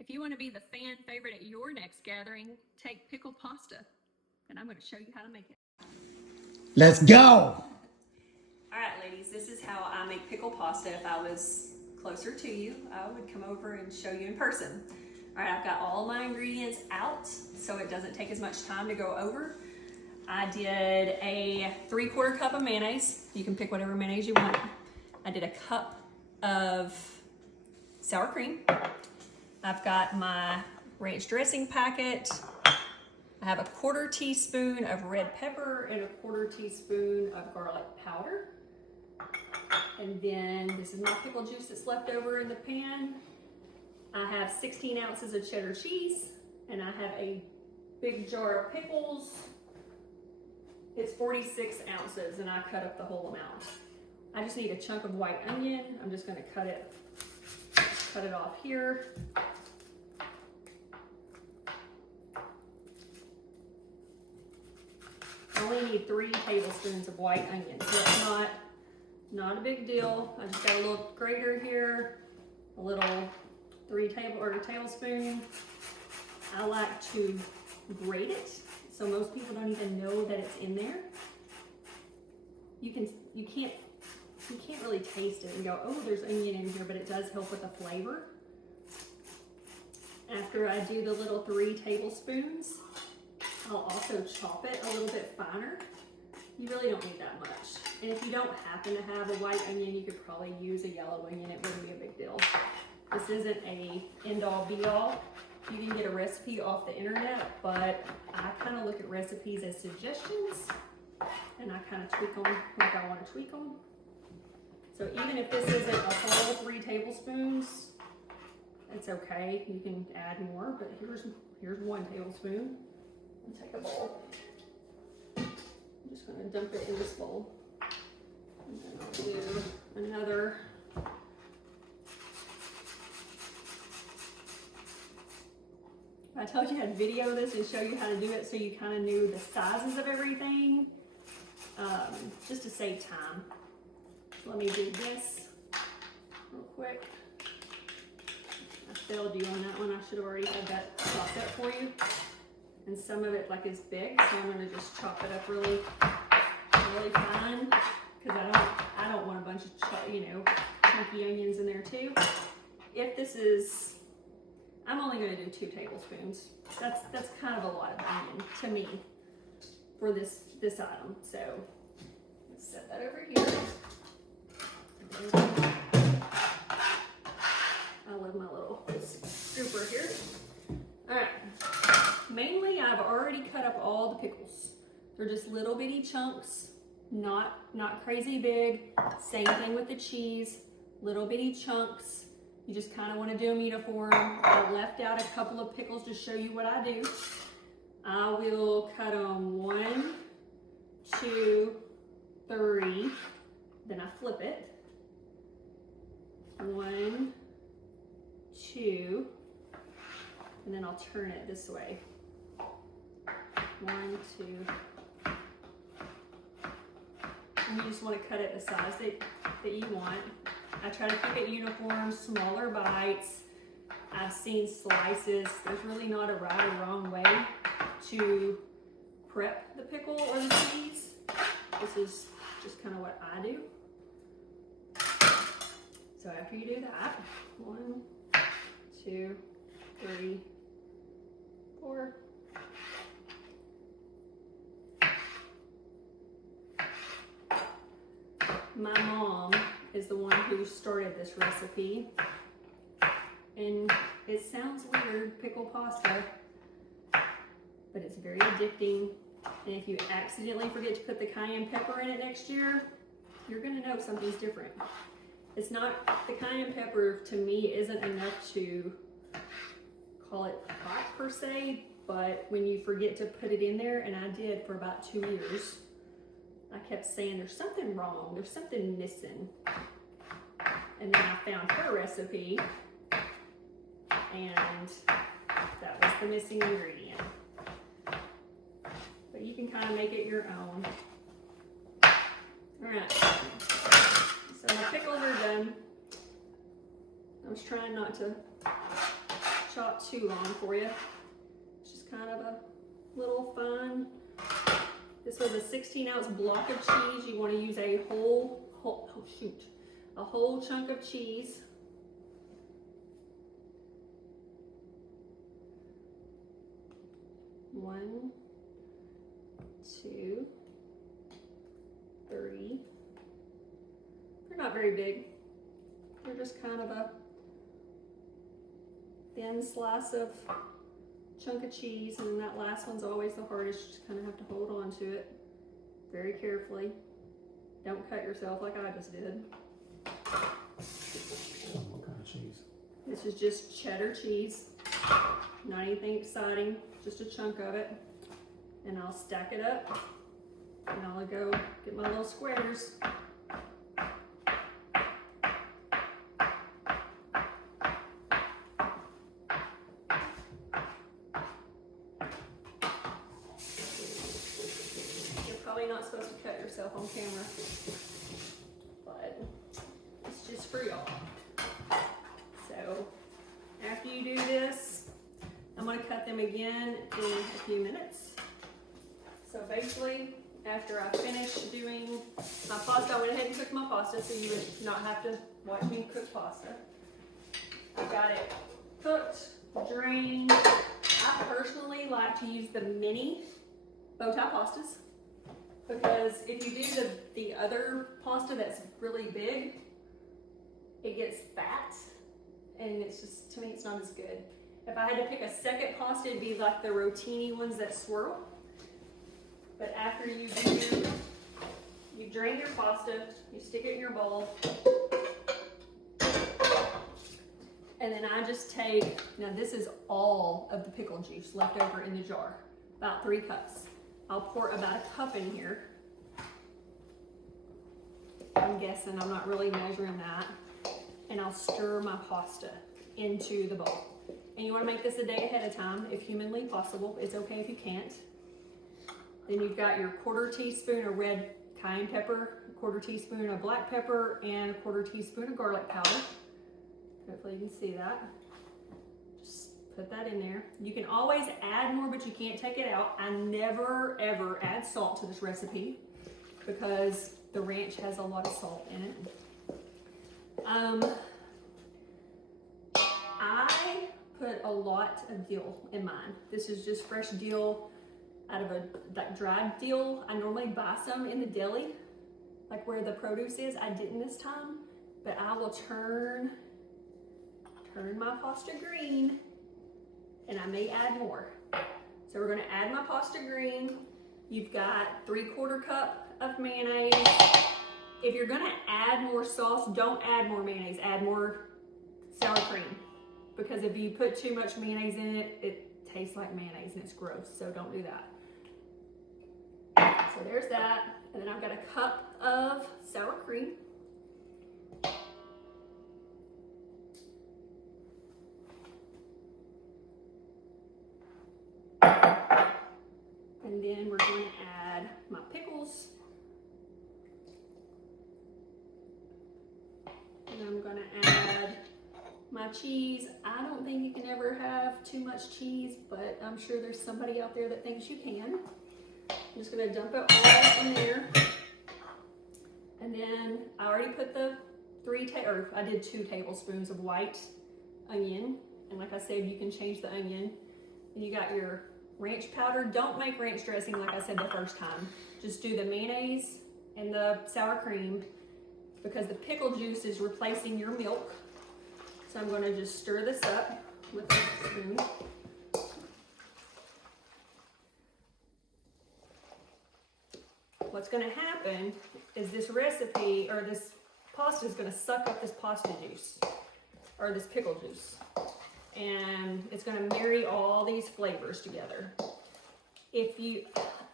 If you want to be the fan favorite at your next gathering, take pickle pasta, and I'm going to show you how to make it. Let's go! All right, ladies, this is how I make pickle pasta. If I was closer to you, I would come over and show you in person. All right, I've got all my ingredients out, so it doesn't take as much time to go over. I did a 3/4 cup of mayonnaise. You can pick whatever mayonnaise you want. I did a cup of sour cream. I've got my ranch dressing packet. I have a 1/4 teaspoon of red pepper and a 1/4 teaspoon of garlic powder. And then this is my pickle juice that's left over in the pan. I have 16 ounces of cheddar cheese, and I have a big jar of pickles. It's 46 ounces, and I cut up the whole amount. I just need a chunk of white onion. I'm just gonna cut it off here. I only need 3 tablespoons of white onion, so it's not a big deal. I just got a little grater here, a little 3 tablespoon. I like to grate it, so most people don't even know that it's in there. You can't really taste it and go, oh, there's onion in here, but it does help with the flavor. After I do the little 3 tablespoons, I'll also chop it a little bit finer. You really don't need that much. And if you don't happen to have a white onion, you could probably use a yellow onion. It wouldn't be a big deal. This isn't a end-all be-all. You can get a recipe off the internet, but I kind of look at recipes as suggestions, and I kind of tweak them like I want to tweak them. So even if this isn't a whole 3 tablespoons, it's okay. You can add more, but here's 1 tablespoon. And take a bowl. I'm just going to dump it in this bowl. And then I'll do another. I told you I'd video this and show you how to do it so you kind of knew the sizes of everything, just to save time. So let me do this real quick. I failed you on that one. I should have already had that chopped up for you. And some of it is big, so I'm gonna just chop it up really fine, because I don't want a bunch of chunky onions in there too. If this is, I'm only gonna do 2 tablespoons. That's kind of a lot of onion to me for this item. So let's set that over here. I love my little scooper here. All right. Mainly, I've already cut up all the pickles. They're just little bitty chunks, not crazy big. Same thing with the cheese, little bitty chunks. You just kind of want to do them uniform. I left out a couple of pickles to show you what I do. I will cut them 1, 2, 3, then I flip it. 1, 2, and then I'll turn it this way. 1, 2. And you just want to cut it the size that you want. I try to keep it uniform, smaller bites. I've seen slices. There's really not a right or wrong way to prep the pickle or the cheese. This is just kind of what I do. So after you do that, 1, 2, 3, 4. My mom is the one who started this recipe, and it sounds weird, pickle pasta, but it's very addicting. And if you accidentally forget to put the cayenne pepper in it next year, you're gonna know something's different. It's not, the cayenne pepper to me isn't enough to call it hot per se, but when you forget to put it in there, and I did for about 2 years, I kept saying there's something wrong, there's something missing. And then I found her recipe, and that was the missing ingredient. But you can kind of make it your own. All right, so my pickles are done. I was trying not to chop talk too long for you. It's just kind of a little fun. This was a 16-ounce block of cheese. You want to use a whole chunk of cheese. One, two, three. They're not very big. They're just kind of a thin slice of chunk of cheese, and then that last one's always the hardest. You just kind of have to hold on to it very carefully. Don't cut yourself like I just did. What kind of cheese? This is just cheddar cheese. Not anything exciting, just a chunk of it. And I'll stack it up, and I'll go get my little squares. Not supposed to cut yourself on camera, but it's just for y'all. So after you do this, I'm going to cut them again in a few minutes. So basically, after I finish doing my pasta, I went ahead and cooked my pasta so you would not have to watch me cook pasta. I got it cooked, drained. I personally like to use the mini bow tie pastas, because if you do the other pasta that's really big, it gets fat, and it's just, to me, it's not as good. If I had to pick a second pasta, it'd be like the rotini ones that swirl. But after you drain your pasta, you stick it in your bowl, and then I just take, now this is all of the pickle juice left over in the jar, about 3 cups. I'll pour about a cup in here. I'm guessing, I'm not really measuring that. And I'll stir my pasta into the bowl. And you want to make this a day ahead of time, if humanly possible. It's okay if you can't. Then you've got your 1/4 teaspoon of red cayenne pepper, 1/4 teaspoon of black pepper, and 1/4 teaspoon of garlic powder. Hopefully you can see that. Put that in there. You can always add more, but you can't take it out. I never ever add salt to this recipe because the ranch has a lot of salt in it. I put a lot of dill in mine. This is just fresh dill out of that dried dill. I normally buy some in the deli, like where the produce is. I didn't this time, but I will turn my pasta green, and I may add more. So we're gonna add my pasta green. You've got 3/4 cup of mayonnaise. If you're gonna add more sauce, don't add more mayonnaise, add more sour cream. Because if you put too much mayonnaise in it, it tastes like mayonnaise and it's gross, so don't do that. So there's that. And then I've got a cup of sour cream. And then we're going to add my pickles. And I'm going to add my cheese. I don't think you can ever have too much cheese, but I'm sure there's somebody out there that thinks you can. I'm just going to dump it all in there. And then I already put the I did 2 tablespoons of white onion. And like I said, you can change the onion. And you got your ranch powder. Don't make ranch dressing like I said the first time. Just do the mayonnaise and the sour cream, because the pickle juice is replacing your milk. So I'm going to just stir this up with a spoon. What's going to happen is this recipe, or this pasta, is going to suck up this pasta juice, or this pickle juice. And it's going to marry all these flavors together.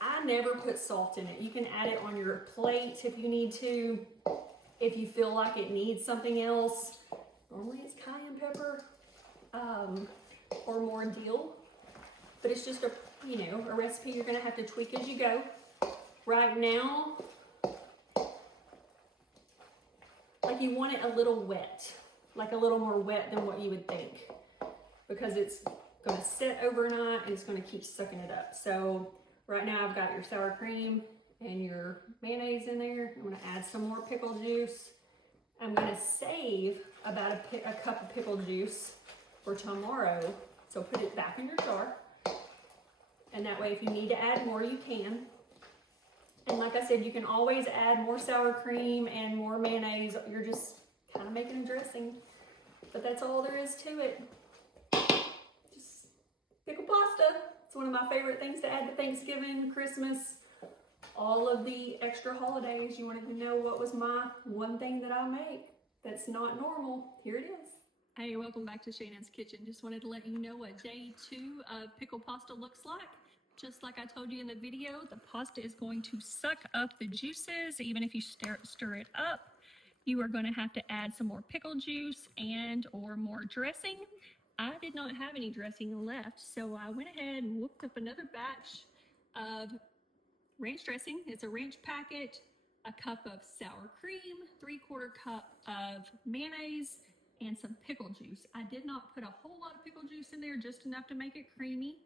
I never put salt in it. You can add it on your plate if you need to. If you feel like it needs something else. Normally it's cayenne pepper, or more dill. But it's just a recipe you're going to have to tweak as you go. Right now, like, you want it a little wet, like a little more wet than what you would think. because it's gonna sit overnight and it's gonna keep sucking it up. So right now I've got your sour cream and your mayonnaise in there. I'm gonna add some more pickle juice. I'm gonna save about a cup of pickle juice for tomorrow. So put it back in your jar. And that way if you need to add more, you can. And like I said, you can always add more sour cream and more mayonnaise. You're just kind of making a dressing. But that's all there is to it. Just pickle pasta. It's one of my favorite things to add to Thanksgiving, Christmas, all of the extra holidays. You wanted to know what was my one thing that I make that's not normal. Here it is. Hey, welcome back to Shannon's Kitchen. Just wanted to let you know what day 2 of pickle pasta looks like. Just like I told you in the video, the pasta is going to suck up the juices. Even if you stir it up, you are going to have to add some more pickle juice and or more dressing. I did not have any dressing left, so I went ahead and whooped up another batch of ranch dressing. It's a ranch packet, a cup of sour cream, 3/4 cup of mayonnaise, and some pickle juice. I did not put a whole lot of pickle juice in there, just enough to make it creamy.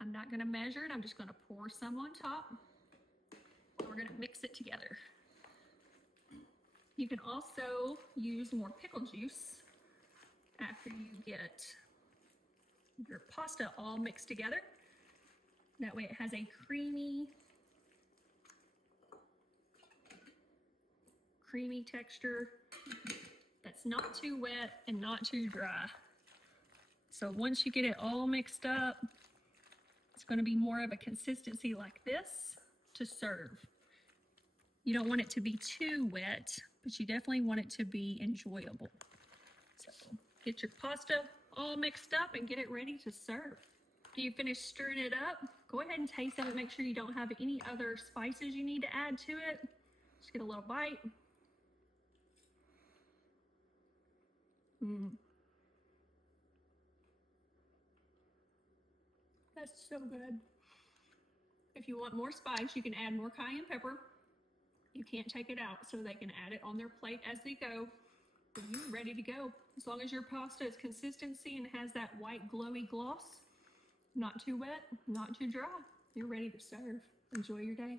I'm not gonna measure it, I'm just gonna pour some on top. We're gonna mix it together. You can also use more pickle juice after you get your pasta all mixed together. That way it has a creamy texture that's not too wet and not too dry. So once you get it all mixed up, it's going to be more of a consistency like this to serve. You don't want it to be too wet, but you definitely want it to be enjoyable. So get your pasta all mixed up and get it ready to serve. After you finish stirring it up, go ahead and taste it. Make sure you don't have any other spices you need to add to it. Just get a little bite. That's so good. If you want more spice, you can add more cayenne pepper. You can't take it out, so they can add it on their plate as they go. But you're ready to go. As long as your pasta is consistency and has that white glowy gloss, not too wet, not too dry, you're ready to serve. Enjoy your day.